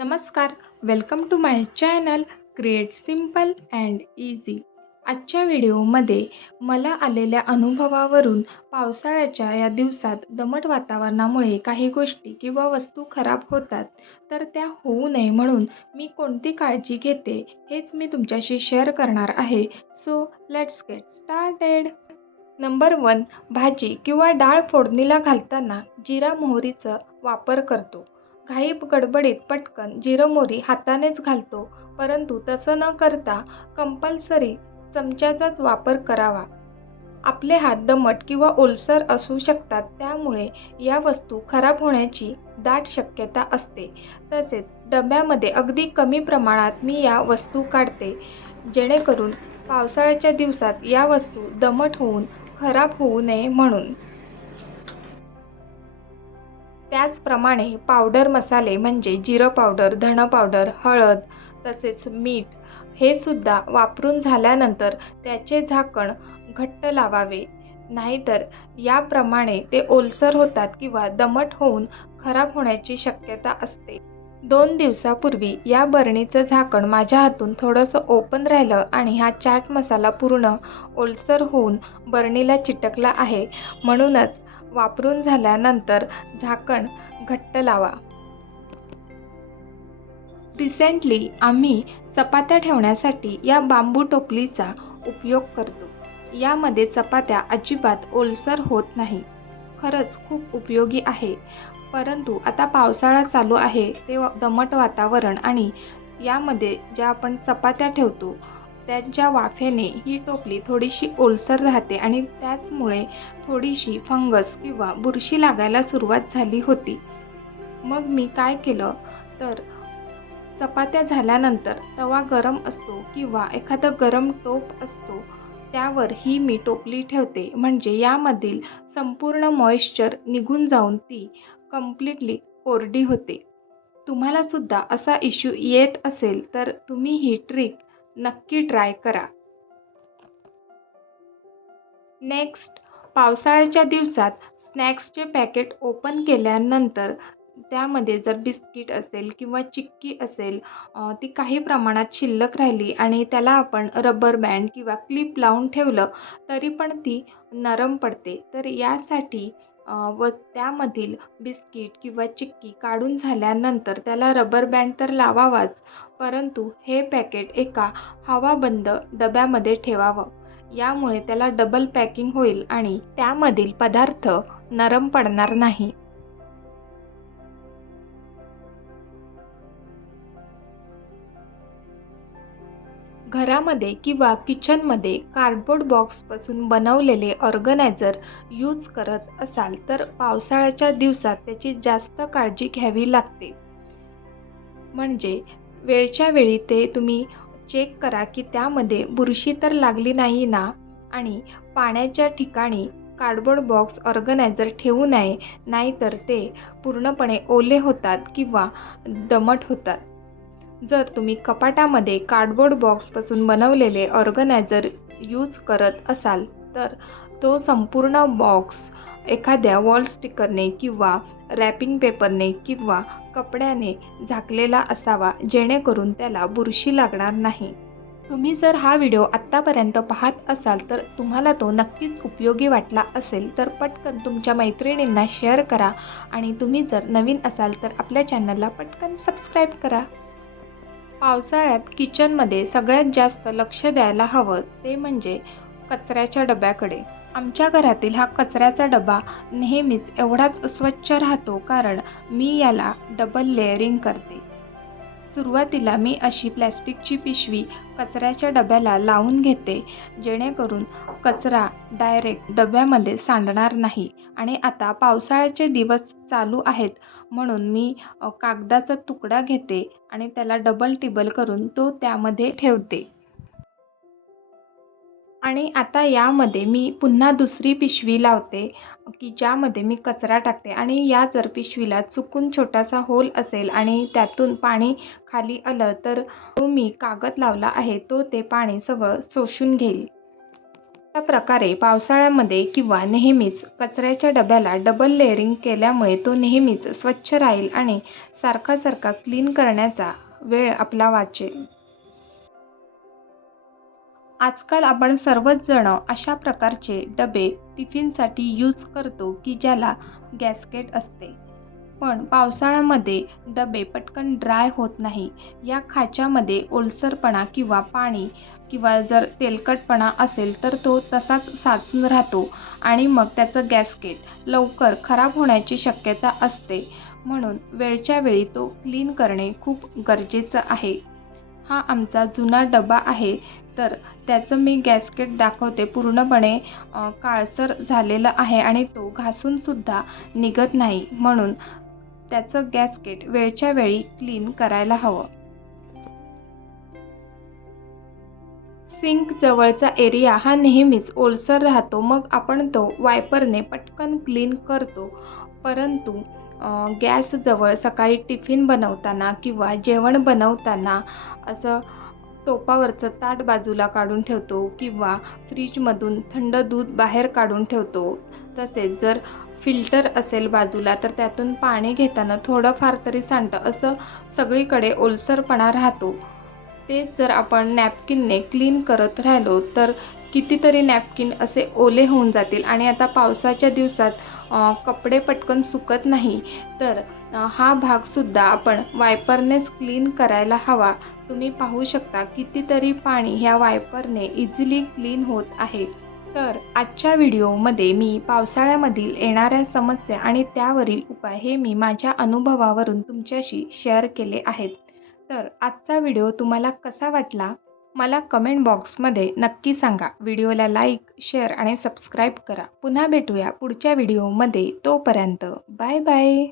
नमस्कार welcome to my channel create simple and easy आजच्या व्हिडिओमध्ये मला आलेल्या अनुभवावरून पावसाळ्याच्या या दिवसात दमट वातावरणामुळे काही गोष्टी किंवा वस्तू खराब होतात तर त्या होऊ नये म्हणून मी कोणती काळजी घेते हेच मी तुमच्याशी शेअर करणार आहे. So let's get started number one भाजी किंवा डाळ फोडणीला घालताना जिरा मोहरीचा वापर करतो. घाई गडबडीत पटकन जिरं हातानेच घालतो. परंतु तसं न करता कंपल्सरी चमच्याचाच वापर करावा. आपले हात दमट किंवा ओलसर असू शकतात त्यामुळे या वस्तू खराब होण्याची दाट शक्यता असते. तसेच डब्यामध्ये अगदी कमी प्रमाणात मी या वस्तू काढते जेणेकरून पावसाळ्याच्या दिवसात या वस्तू दमट होऊन खराब होऊ नये म्हणून. त्याचप्रमाणे पावडर मसाले म्हणजे जिरं पावडर धणं पावडर हळद तसेच मीठ हे सुद्धा वापरून झाल्यानंतर त्याचे झाकण घट्ट लावावे. नाहीतर याप्रमाणे ते ओलसर होतात किंवा दमट होऊन खराब होण्याची शक्यता असते. दोन दिवसापूर्वी या बरणीचं झाकण माझ्या हातून थोडंसं ओपन राहिलं आणि हा चाट मसाला पूर्ण ओलसर होऊन बरणीला चिटकला आहे. म्हणूनच वापरून झाल्यानंतर झाकण घट्ट लावा. रिसेंटली आम्ही चपात्या ठेवण्यासाठी या बांबू टोपलीचा उपयोग करतो. यामध्ये चपात्या अजिबात ओलसर होत नाही. खरंच खूप उपयोगी आहे. परंतु आता पावसाळा चालू आहे ते दमट वातावरण आणि यामध्ये ज्या आपण चपात्या ठेवतो त्यांच्या वाफेने ही टोपली थोडीशी ओलसर राहते आणि त्याचमुळे थोडीशी फंगस किंवा बुरशी लागायला सुरुवात झाली होती. मग मी काय केलं? तर चपात्या झाल्यानंतर तवा गरम असतो किंवा एखादं गरम टोप असतो त्यावर ही मी टोपली ठेवते. म्हणजे यामधील संपूर्ण मॉइश्चर निघून जाऊन ती कम्प्लिटली कोरडी होते. तुम्हालासुद्धा असा इश्यू येत असेल तर तुम्ही ही ट्रिक नक्की ट्राय करा. नेक्स्ट पावसाळ्याच्या दिवसात स्नॅक्सचे पॅकेट ओपन केल्यानंतर त्यामध्ये जर बिस्किट असेल किंवा चिक्की असेल ती काही प्रमाणात शिल्लक राहिली आणि त्याला आपण रबर बँड किंवा क्लिप लावून ठेवलं तरी पण ती नरम पडते. तर यासाठी व त्यामधील बिस्किट किंवा चिक्की काढून झाल्यानंतर त्याला रबर बँड तर लावावाच परंतु हे पॅकेट एका हवाबंद डब्यामध्ये ठेवावं. यामुळे त्याला डबल पॅकिंग होईल आणि त्यामधील पदार्थ नरम पडणार नाही. घरामध्ये किंवा किचनमध्ये कार्डबोर्ड बॉक्सपासून बनवलेले ऑर्गनायझर यूज करत असाल तर पावसाळ्याच्या दिवसात त्याची जास्त काळजी घ्यावी लागते. म्हणजे वेळच्या वेळी ते तुम्ही चेक करा की त्यामध्ये बुरशी तर लागली नाही ना? आणि पाण्याच्या ठिकाणी कार्डबोर्ड बॉक्स ऑर्गनायझर ठेवू नये नाहीतर ते पूर्णपणे ओले होतात किंवा दमट होतात. जर तुम्ही कपाटामध्ये कार्डबोर्ड बॉक्सपासून बनवलेले ऑर्गनायझर यूज करत असाल तर तो संपूर्ण बॉक्स एखाद्या वॉल स्टिकरने किंवा रॅपिंग पेपरने किंवा कपड्याने झाकलेला असावा जेणेकरून त्याला बुरशी लागणार नाही. तुम्ही जर हा व्हिडिओ आत्तापर्यंत पाहत असाल तर तुम्हाला तो नक्कीच उपयोगी वाटला असेल तर पटकन तुमच्या मैत्रिणींना शेअर करा आणि तुम्ही जर नवीन असाल तर आपल्या चॅनलला पटकन सबस्क्राईब करा. पावसाळ्यात किचनमध्ये सगळ्यात जास्त लक्ष द्यायला हवं ते म्हणजे कचऱ्याच्या डब्याकडे. आमच्या घरातील हा कचऱ्याचा डबा नेहमीच एवढाच स्वच्छ राहतो कारण मी याला डबल लेअरिंग करते. सुरुवातीला मी अशी प्लॅस्टिकची पिशवी कचऱ्याच्या डब्याला लावून घेते जेणेकरून कचरा डायरेक्ट डब्यामध्ये सांडणार नाही. आणि आता पावसाळ्याचे दिवस चालू आहेत म्हणून मी कागदाचा तुकडा घेते आणि त्याला डबल टिबल करून तो त्यामध्ये ठेवते. आणि आता यामध्ये मी पुन्हा दुसरी पिशवी लावते की ज्यामध्ये मी कचरा टाकते आणि या जर पिशवीला चुकून छोटासा होल असेल आणि त्यातून पाणी खाली आलं तर तो मी कागद लावला आहे तो ते पाणी सगळं शोषून घेईल. अशा प्रकारे पावसाळ्यामध्ये किंवा नेहमीच कचऱ्याच्या डब्याला डबल लेअरिंग केल्यामुळे तो नेहमीच स्वच्छ राहील आणि सारखा सारखा क्लीन करण्याचा वेळ आपला वाचेल. आजकाल आपण सर्वच जण अशा प्रकारचे डबे टिफिनसाठी यूज करतो की ज्याला गॅस्केट असते. पण पावसाळ्यामध्ये डबे पटकन ड्राय होत नाही. या खाच्यामध्ये ओलसरपणा किंवा पाणी किंवा जर तेलकटपणा असेल तर तो तसाच साचून राहतो आणि मग त्याचं गॅस्केट लवकर खराब होण्याची शक्यता असते. म्हणून वेळच्या वेळी तो क्लीन करणे खूप गरजेचं आहे. हा आमचा जुना डबा आहे. तर त्याचं मी गॅस्केट दाखवते पूर्णपणे काळसर झालेलं आहे आणि तो घासूनसुद्धा निघत नाही म्हणून त्याचं गॅस्केट वेळच्या वेळी क्लीन करायला हवं. सिंक जवळचा एरिया हा नेहमीच ओलसर राहतो. मग आपण तो वायपरने पटकन क्लीन करतो. परंतु गॅसजवळ सकाळी टिफिन बनवताना किंवा जेवण बनवताना असं टोपावरचं ताट बाजूला काढून ठेवतो किंवा फ्रीजमधून थंड दूध बाहेर काढून ठेवतो. तसेच जर फिल्टर असेल बाजूला तर त्यातून पाणी घेताना थोडंफार तरी सांडतं. असं सगळीकडे ओलसरपणा राहतो. तेच जर आपण नॅपकिनने क्लीन करत राहिलो तर कितीतरी नॅपकिन असे ओले होऊन जातील आणि आता पावसाच्या दिवसात कपडे पटकन सुकत नाही तर हा भागसुद्धा आपण वायपरनेच क्लीन करायला हवा. तुम्ही पाहू शकता कितीतरी पाणी ह्या वायपरने इझिली क्लीन होत आहे. तर आजच्या व्हिडिओमध्ये मी पावसाळ्यामधील येणाऱ्या समस्या आणि त्यावरील उपाय हे मी माझ्या अनुभवावरून तुमच्याशी शेअर केले आहेत. तर आजचा व्हिडिओ तुम्हाला कसा वाटला? मला कमेंट बॉक्समध्ये नक्की सांगा. व्हिडिओला लाईक शेअर आणि सबस्क्राईब करा. पुन्हा भेटूया पुढच्या व्हिडिओमध्ये तोपर्यंत बाय बाय